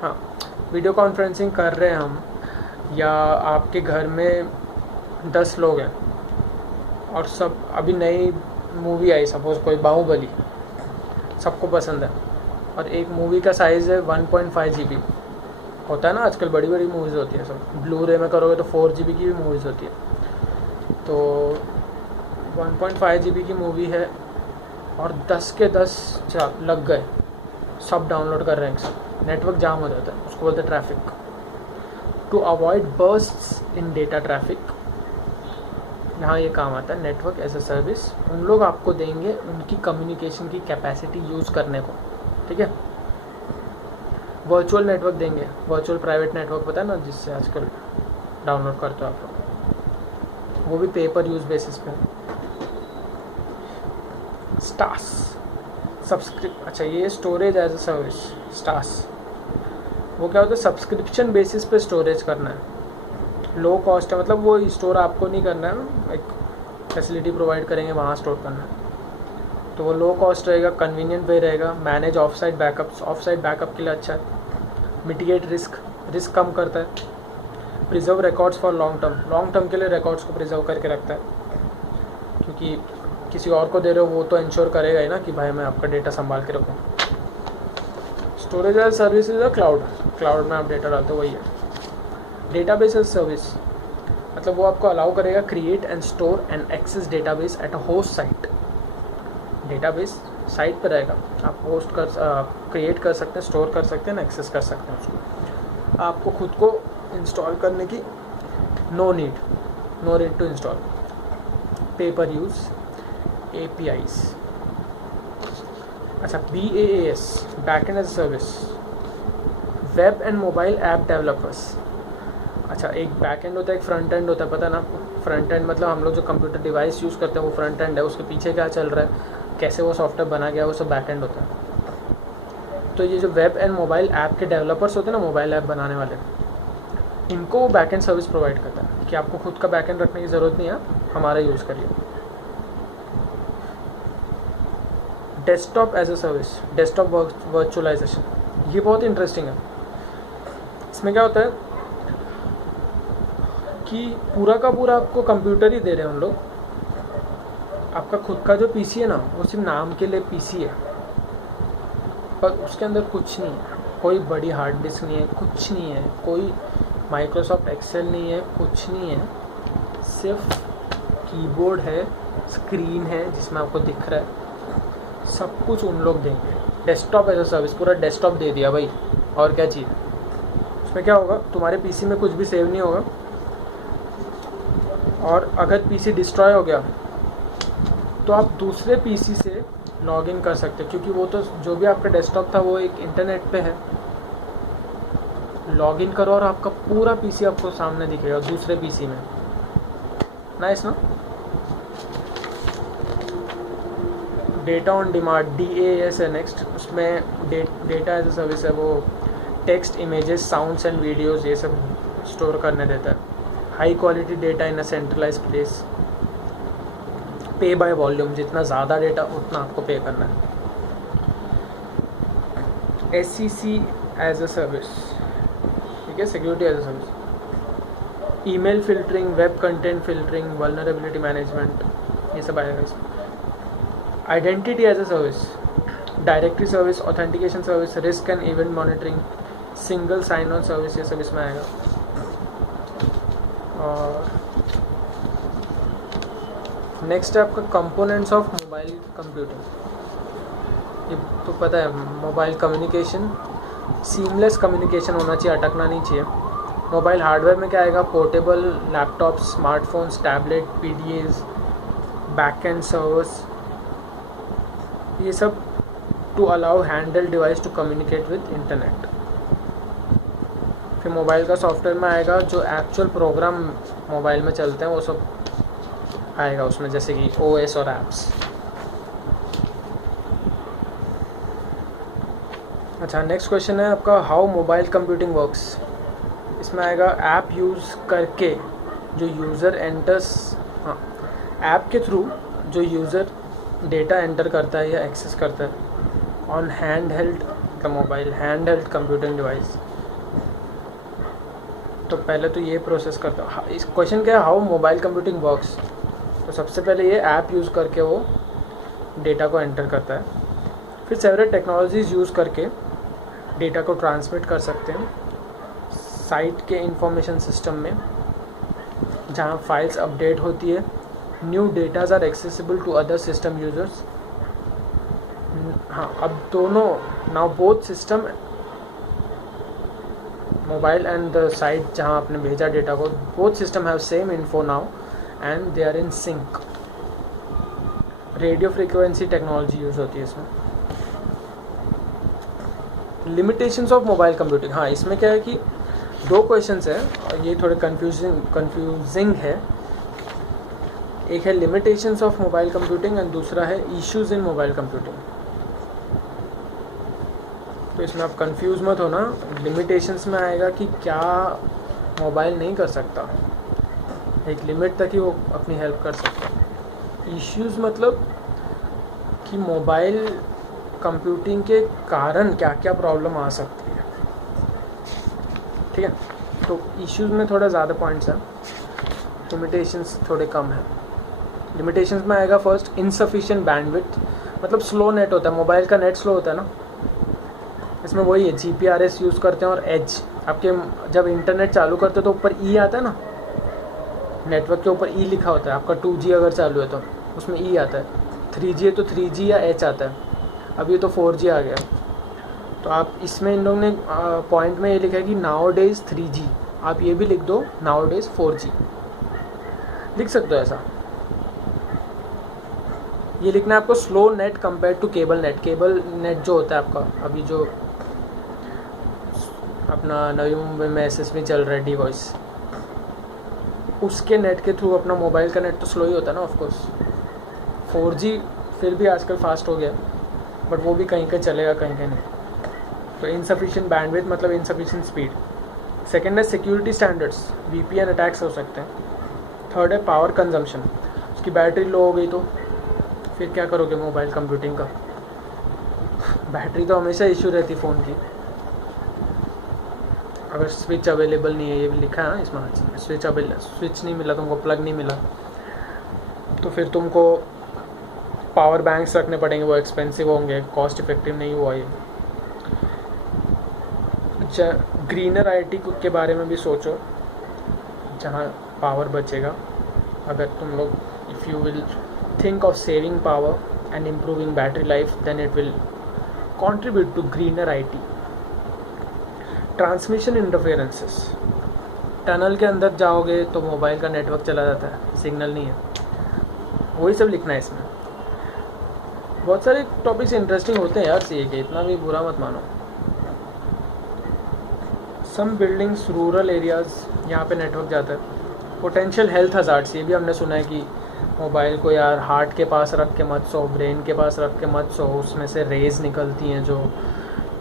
हाँ, वीडियो कॉन्फ्रेंसिंग कर रहे हैं हम, या आपके घर में 10 लोग हैं और सब अभी नई मूवी आई, सपोज़ कोई बाहुबली सबको पसंद है, और एक मूवी का साइज़ है 1.5 GB होता है ना, आजकल बड़ी बड़ी मूवीज़ होती है, सब ब्लू रे में करोगे तो 4 GB की भी मूवीज़ होती है। तो 1.5 GB की मूवी है और 10 के 10 लग गए, सब डाउनलोड कर रहे हैं, सब नेटवर्क जाम हो जाता है, उसको बोलते हैं traffic. To avoid bursts in data traffic, यहाँ ये काम आता है नेटवर्क एज अ सर्विस। उन लोग आपको देंगे उनकी कम्युनिकेशन की कैपेसिटी यूज़ करने को, ठीक है। वर्चुअल नेटवर्क देंगे, वर्चुअल प्राइवेट नेटवर्क पता है ना, जिससे आजकल डाउनलोड करते हो आप लोग, वो भी पे पर यूज़ बेसिस पे। स्टास अच्छा ये storage as a service. STaaS वो क्या होता है, सब्सक्रिप्शन बेसिस पे स्टोरेज करना है, लो कॉस्ट है, मतलब वो स्टोर आपको नहीं करना है, एक फैसिलिटी प्रोवाइड करेंगे वहाँ स्टोर करना है, तो वो लो कॉस्ट रहेगा, कन्वीनियंट वे रहेगा। Manage of site backups, of site backup के लिए अच्छा है। मिटिगेट रिस्क कम करता है। Preserve records for long term के लिए रिकॉर्ड्स को प्रिजर्व करके रखता है, क्योंकि किसी और को दे रहे हो वो तो इंश्योर करेगा ही ना कि भाई मैं आपका डेटा संभाल के रखूँ। Storage as service is a cloud में आप डेटा डालते हो, वही है। डेटाबेस एज सर्विस मतलब वो आपको अलाउ करेगा create and store and access database at a host site. Database site पर रहेगा, आप होस्ट क्रिएट कर सकते हैं, स्टोर कर सकते हैं, एक्सेस कर सकते हैं उसको। आपको खुद को इंस्टॉल करने की no need to install. Pay per use APIs। अच्छा, BaaS backend as a service, web and mobile app developers. अच्छा, एक बैकएंड होता है, एक फ्रंट एंड होता है, पता है ना आपको। फ्रंट एंड मतलब हम लोग जो कंप्यूटर डिवाइस यूज़ करते हैं वो फ्रंट एंड है, उसके पीछे क्या चल रहा है, कैसे वो सॉफ्टवेयर बना गया, वो सब बैक एंड होता है। तो ये जो वेब एंड मोबाइल ऐप के डेवलपर्स होते हैं ना, मोबाइल ऐप बनाने वाले, इनको वो बैक एंड सर्विस प्रोवाइड करता है कि आपको खुद का बैक एंड रखने की ज़रूरत नहीं है, हमारा यूज़ करिए। Desktop as a service, desktop virtualisation, ये बहुत इंटरेस्टिंग है। इसमें क्या होता है कि पूरा का पूरा आपको कंप्यूटर ही दे रहे हैं उन लोग, आपका खुद का जो पीसी है ना वो सिर्फ नाम के लिए पीसी है, पर उसके अंदर कुछ नहीं है, कोई बड़ी हार्ड डिस्क नहीं है, कुछ नहीं है, कोई माइक्रोसॉफ्ट एक्सेल नहीं है, कुछ नहीं है, सिर्फ कीबोर्ड है, स्क्रीन है जिसमें आपको दिख रहा है, सब कुछ उन लोग देंगे। डेस्कटॉप एज अ सर्विस, पूरा डेस्कटॉप दे दिया भाई, और क्या चाहिए। उसमें क्या होगा, तुम्हारे पीसी में कुछ भी सेव नहीं होगा, और अगर पीसी डिस्ट्रॉय हो गया तो आप दूसरे पीसी से लॉगिन कर सकते हैं, क्योंकि वो तो जो भी आपका डेस्कटॉप था वो एक इंटरनेट पे है। लॉगिन करो और आपका पूरा पीसी आपको सामने दिखेगा दूसरे पीसी में। नाइस ना। डेटा ऑन डिमांड DAS है नेक्स्ट। उसमें डेटा एज ए सर्विस है, वो text, images, sounds and videos ये सब स्टोर करने देता है। हाई क्वालिटी डेटा इन अ सेंट्रलाइज प्लेस। पे बाय वॉल्यूम, जितना ज़्यादा डेटा उतना आपको पे करना है। SCC एज अ सर्विस, ठीक है, security as a service. Email filtering, web content filtering, vulnerability management, ये सब आएगा इसमें। Identity as a service, directory service, authentication service, risk and event monitoring, single sign on service, ये सब इसमें आएगा। और नेक्स्ट है आपका कंपोनेंट्स ऑफ मोबाइल कंप्यूटिंग। ये तो पता है, मोबाइल कम्युनिकेशन, सीमलेस कम्युनिकेशन होना चाहिए, अटकना नहीं चाहिए। मोबाइल हार्डवेयर में क्या आएगा? Portable laptop, smartphones, tablet, PDAs, back end servers, ये सब to allow handle device to communicate with internet. फिर मोबाइल का सॉफ्टवेयर में आएगा जो एक्चुअल प्रोग्राम मोबाइल में चलते हैं वो सब आएगा उसमें, जैसे कि OS और एप्स। अच्छा, नेक्स्ट क्वेश्चन है आपका, हाउ मोबाइल कंप्यूटिंग वर्क्स। इसमें आएगा ऐप यूज़ करके जो यूज़र एंटर्स, हाँ, ऐप के थ्रू जो यूज़र डेटा एंटर करता है या एक्सेस करता है ऑन हैंड हेल्ड का mobile, hand held computing device. तो पहले तो ये प्रोसेस करता है। इस क्वेश्चन क्या है, हाउ मोबाइल कंप्यूटिंग वर्क्स। तो सबसे पहले ये ऐप यूज़ करके वो डेटा को एंटर करता है। फिर सेवरल टेक्नोलॉजीज़ यूज़ करके डेटा को ट्रांसमिट कर सकते हैं साइट के इंफॉर्मेशन सिस्टम में, जहाँ फाइल्स अपडेट होती है। New datas are accessible to other system users. हाँ, अब दोनों, now both system, mobile and the site जहाँ आपने भेजा डेटा को, both system have same info now and they are in sync. Radio frequency technology use होती है इसमें। लिमिटेशंस ऑफ मोबाइल कंप्यूटिंग, हाँ, इसमें क्या है कि दो क्वेश्चंस हैं और ये थोड़े कंफ्यूजिंग है। एक है limitations of mobile computing and दूसरा है इश्यूज इन मोबाइल कंप्यूटिंग। तो इसमें आप कंफ्यूज मत होना। लिमिटेशंस में आएगा कि क्या मोबाइल नहीं कर सकता, एक लिमिट तक ही वो अपनी हेल्प कर सकता है। इश्यूज मतलब कि मोबाइल कंप्यूटिंग के कारण क्या क्या प्रॉब्लम आ सकती है, ठीक है। तो इश्यूज में थोड़ा ज़्यादा पॉइंट्स हैं, लिमिटेशंस थोड़े कम हैं। लिमिटेशंस में आएगा फर्स्ट, इनसफिशिएंट बैंडविड्थ, मतलब स्लो नेट होता है, मोबाइल का नेट स्लो होता है ना। इसमें वही है, GPRS यूज़ करते हैं और एज। आपके जब इंटरनेट चालू करते हो तो ऊपर ई आता है ना, नेटवर्क के ऊपर ई लिखा होता है। आपका 2G अगर चालू है तो उसमें ई आता है, 3G है तो 3G या H आता है। अभी तो 4G आ गया। तो आप इसमें इन लोगों ने पॉइंट में ये लिखा है कि नाउ डेज 3G, आप ये भी लिख दो नाउ डेज 4G, लिख सकते हो ऐसा। ये लिखना है आपको, slow net compare to cable net. Cable net जो होता है आपका, अभी जो अपना नवी मुंबई में SSB चल रहा है, D-Voice, उसके नेट के थ्रू अपना मोबाइल का नेट तो स्लो ही होता है ना ऑफकोर्स। 4G फिर भी आजकल फास्ट हो गया, बट वो भी कहीं कहीं चलेगा, कहीं कहीं नहीं। तो इनसफिशिएंट बैंडविड्थ मतलब इनसफिशिएंट स्पीड। सेकेंड है सिक्योरिटी स्टैंडर्ड्स, VPN अटैक्स हो सकते हैं। थर्ड है पावर कंजम्पशन, उसकी बैटरी लो हो गई तो फिर क्या करोगे मोबाइल कंप्यूटिंग का। बैटरी तो हमेशा इशू रहती फ़ोन की। अगर स्विच अवेलेबल नहीं है, ये भी लिखा है ना इसमें, स्विच नहीं मिला तुमको, प्लग नहीं मिला, तो फिर तुमको पावर बैंक्स रखने पड़ेंगे, वो एक्सपेंसिव होंगे, कॉस्ट इफेक्टिव नहीं हुआ ये। अच्छा, ग्रीनर IT के बारे में भी सोचो, जहाँ पावर बचेगा। अगर तुम लोग, if you will think of saving power and improving battery life, then it will contribute to greener IT. Transmission interferences. Tunnel के अंदर जाओगे तो मोबाइल का नेटवर्क चला जाता है, सिग्नल नहीं है। वही सब लिखना है इसमें। बहुत सारे टॉपिक्स इंटरेस्टिंग होते हैं यार सीए के, इतना भी बुरा मत मानो। सम बिल्डिंग्स रूरल एरियाज़, यहाँ पे नेटवर्क जाता है। पोटेंशियल हेल्थ हज़ार्ड्स, ये भी हमने सुना है कि मोबाइल को यार हार्ट के पास रख के मत सो, ब्रेन के पास रख के मत सो, उसमें से रेज निकलती हैं जो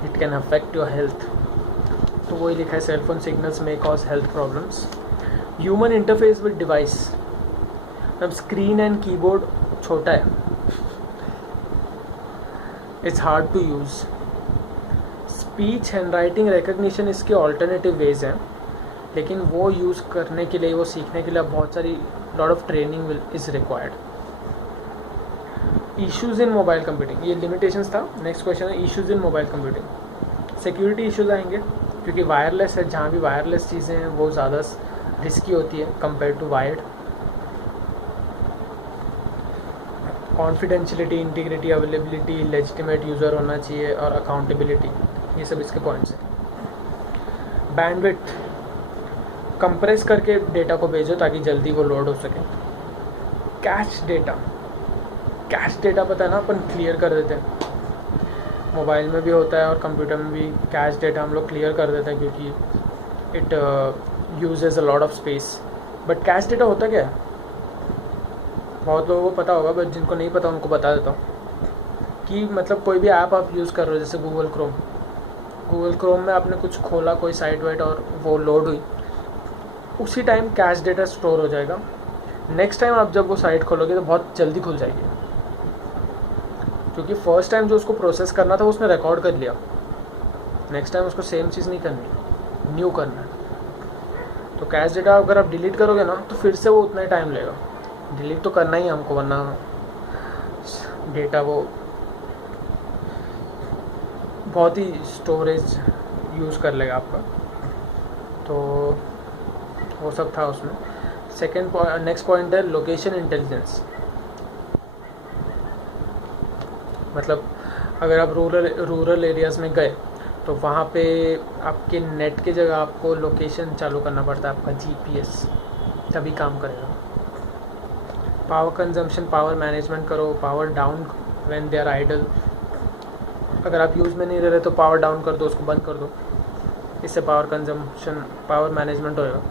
it can affect your health. तो वही लिखा है, सेलफोन सिग्नल्स में cause health problems. Human interface with device, अब स्क्रीन एंड कीबोर्ड छोटा है, it's hard to use. Speech handwriting recognition इसके ऑल्टरनेटिव वेज हैं, लेकिन वो यूज़ करने के लिए, वो सीखने के लिए बहुत सारी lot of training is required. Issues in mobile computing, ये लिमिटेशंस था। नेक्स्ट क्वेश्चन है इश्यूज़ इन मोबाइल कंप्यूटिंग। सिक्योरिटी इश्यूज़ आएंगे, क्योंकि वायरलेस है, जहाँ भी वायरलेस चीज़ें हैं वो ज़्यादा रिस्की होती है compare to wired. Confidentiality, integrity, availability, legitimate user होना चाहिए और अकाउंटेबिलिटी, ये सब इसके पॉइंट्स हैं। बैंडविड्थ, कंप्रेस करके डेटा को भेजो ताकि जल्दी वो लोड हो सके। कैश डेटा, कैश डेटा पता है ना, अपन क्लियर कर देते हैं, मोबाइल में भी होता है और कंप्यूटर में भी कैश डेटा हम लोग क्लियर कर देते हैं, क्योंकि it uses a lot of space. But cash data होता क्या है, बहुत लोगों को पता होगा, बट जिनको नहीं पता उनको बता देता हूँ कि मतलब कोई भी ऐप आप यूज़ कर रहे हो, जैसे गूगल क्रोम में आपने कुछ खोला, कोई साइट वाइट, और वो लोड हुई, उसी टाइम कैश डेटा स्टोर हो जाएगा। नेक्स्ट टाइम आप जब वो साइट खोलोगे तो बहुत जल्दी खुल जाएगी, क्योंकि फर्स्ट टाइम जो उसको प्रोसेस करना था उसने रिकॉर्ड कर लिया। नेक्स्ट टाइम उसको सेम चीज़ नहीं करनी, न्यू करना है। तो कैश डेटा अगर आप डिलीट करोगे ना तो फिर से वो उतना ही टाइम लेगा। डिलीट तो करना ही हमको, वरना डेटा वो बहुत ही स्टोरेज यूज़ कर लेगा आपका। तो वो सब था उसमें। नेक्स्ट पॉइंट है लोकेशन इंटेलिजेंस। मतलब अगर आप रूरल एरियाज़ में गए तो वहाँ पे आपके नेट की जगह आपको लोकेशन चालू करना पड़ता है, आपका जीपीएस, तभी काम करेगा। पावर कंजम्पशन, पावर मैनेजमेंट करो, power down when they are idle. अगर आप यूज़ में नहीं रह रहे तो पावर डाउन कर दो, उसको बंद कर दो, इससे पावर कंजम्पशन, पावर मैनेजमेंट होएगा।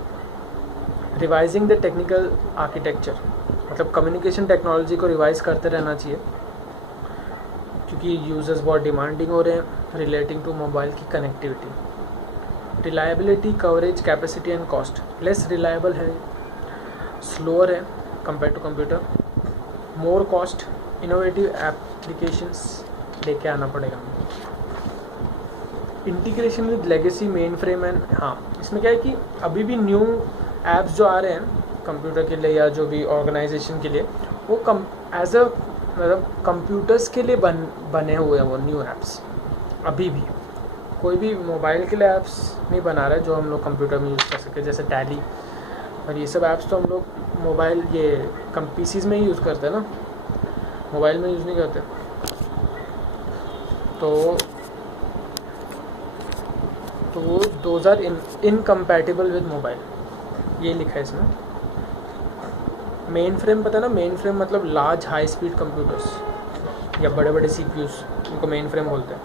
रिवाइजिंग द टेक्निकल आर्किटेक्चर, मतलब कम्युनिकेशन टेक्नोलॉजी को रिवाइज करते रहना चाहिए, क्योंकि यूजर्स बहुत डिमांडिंग हो रहे हैं रिलेटिंग टू मोबाइल की connectivity. Reliability, coverage, capacity and cost, less reliable है, स्लोअर है compare to computer, more cost, innovative applications लेके आना पड़ेगा। Integration with legacy mainframe and, हाँ इसमें क्या है कि अभी भी न्यू ऐप्स जो आ रहे हैं कंप्यूटर के लिए या जो भी ऑर्गेनाइजेशन के लिए, वो एज अ मतलब कंप्यूटर्स के लिए बने हुए हैं वो न्यू ऐप्स। अभी भी कोई भी मोबाइल के लिए ऐप्स नहीं बना रहा है जो हम लोग कंप्यूटर में यूज़ कर सके, जैसे टैली और ये सब ऐप्स तो हम लोग मोबाइल ये पीसीज़ में ही यूज़ करते हैं ना, मोबाइल में यूज़ नहीं करते। तो वो those are incompatible with mobile, ये लिखा है इसमें। मेन फ्रेम पता है ना, मेन फ्रेम मतलब लार्ज हाई स्पीड कंप्यूटर्स या बड़े बड़े सीपीयूज़, इनको मेन फ्रेम बोलते हैं।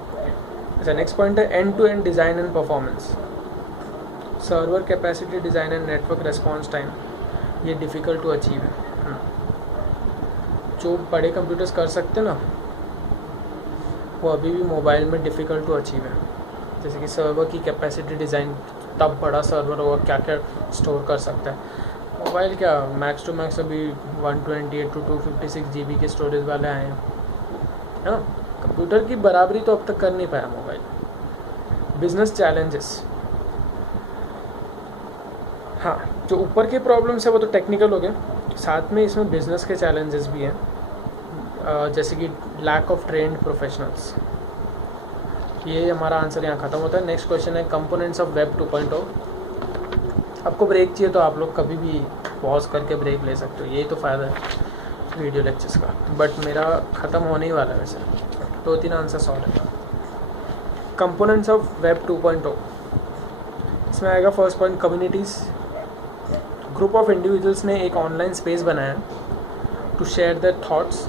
अच्छा, नेक्स्ट पॉइंट है end to end design and performance. Server capacity, design and network response time, ये डिफ़िकल्ट टू अचीव है। जो बड़े कंप्यूटर्स कर सकते हैं ना, वो अभी भी मोबाइल में डिफ़िकल्ट टू अचीव है। जैसे कि सर्वर की कैपेसिटी, डिज़ाइन, तब बड़ा सर्वर होगा क्या क्या स्टोर कर सकता है। मोबाइल क्या मैक्स टू मैक्स अभी 128 to 256 GB के स्टोरेज वाले आए हैं, है ना। कंप्यूटर की बराबरी तो अब तक कर नहीं पाया मोबाइल। बिजनेस चैलेंजेस, हाँ जो ऊपर के प्रॉब्लम्स है वो तो टेक्निकल हो गए, साथ में इसमें बिजनेस के चैलेंजेस भी हैं, जैसे कि लैक ऑफ ट्रेंड प्रोफेशनल्स। ये हमारा आंसर यहाँ ख़त्म होता है। नेक्स्ट क्वेश्चन है कंपोनेंट्स ऑफ वेब 2.0। आपको ब्रेक चाहिए तो आप लोग कभी भी पॉज करके ब्रेक ले सकते हो, यही तो फ़ायदा है वीडियो लेक्चर्स का। बट मेरा ख़त्म होने ही वाला है, वैसे 2-3 आंसर्स और है। कंपोनेंट्स ऑफ वेब 2.0, इसमें आएगा first point communities, group of individuals ने एक ऑनलाइन स्पेस बनाया to share their thoughts,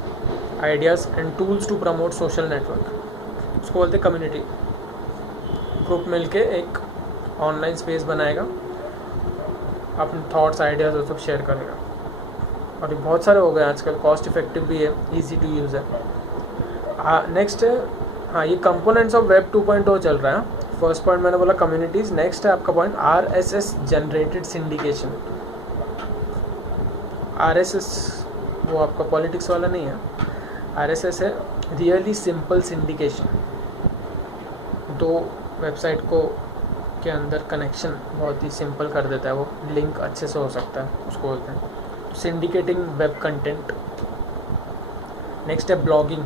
ideas and tools to promote social network. उसको बोलते कम्युनिटी। ग्रुप मिलके एक ऑनलाइन स्पेस बनाएगा, अपने थॉट्स आइडियाज़ और सब शेयर करेगा। और ये बहुत सारे हो गए आजकल, कॉस्ट इफेक्टिव भी है, ईजी टू यूज़ है। नेक्स्ट है, हाँ, ये कंपोनेंट्स ऑफ वेब 2.0 चल रहा है। फर्स्ट पॉइंट मैंने बोला कम्युनिटीज़। नेक्स्ट है आपका point RSS generated syndication. RSS वो आपका पॉलिटिक्स वाला नहीं है, RSS है रियली सिंपल सिंडिकेशन। दो वेबसाइट को के अंदर कनेक्शन बहुत ही सिंपल कर देता है, वो लिंक अच्छे से हो सकता है, उसको बोलते हैं सिंडिकेटिंग वेब कंटेंट। नेक्स्ट है blogging,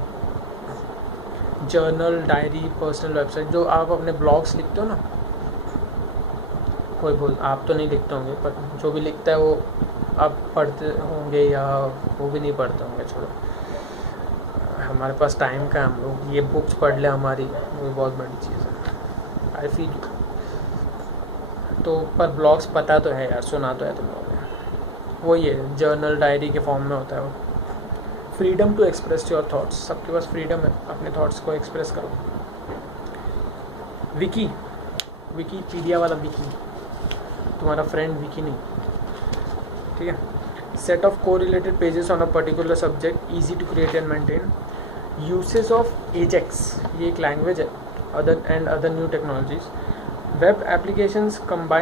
journal, diary, personal website. जो आप अपने ब्लॉग्स लिखते हो ना, कोई आप तो नहीं लिखते होंगे, पर जो भी लिखता है वो आप पढ़ते होंगे या वो भी नहीं पढ़ते होंगे, छोड़ो, हमारे पास टाइम का, हम लोग ये बुक्स पढ़ लें हमारी, वो बहुत बड़ी चीज़ है। आई फील तो, पर ब्लॉग्स पता तो है यार, सुना तो है तुम लोगों ने। वो ये जर्नल, डायरी के फॉर्म में होता है वो। Freedom to express your thoughts, सबके पास फ्रीडम है अपने थॉट्स को एक्सप्रेस करो। विकी, विकीपीडिया वाला विकी, तुम्हारा फ्रेंड विकी नहीं, ठीक है। Set of correlated pages on a particular subject, easy to create and maintain. Usage of AJAX, ये एक लैंग्वेज है, other new technologies. Web applications combine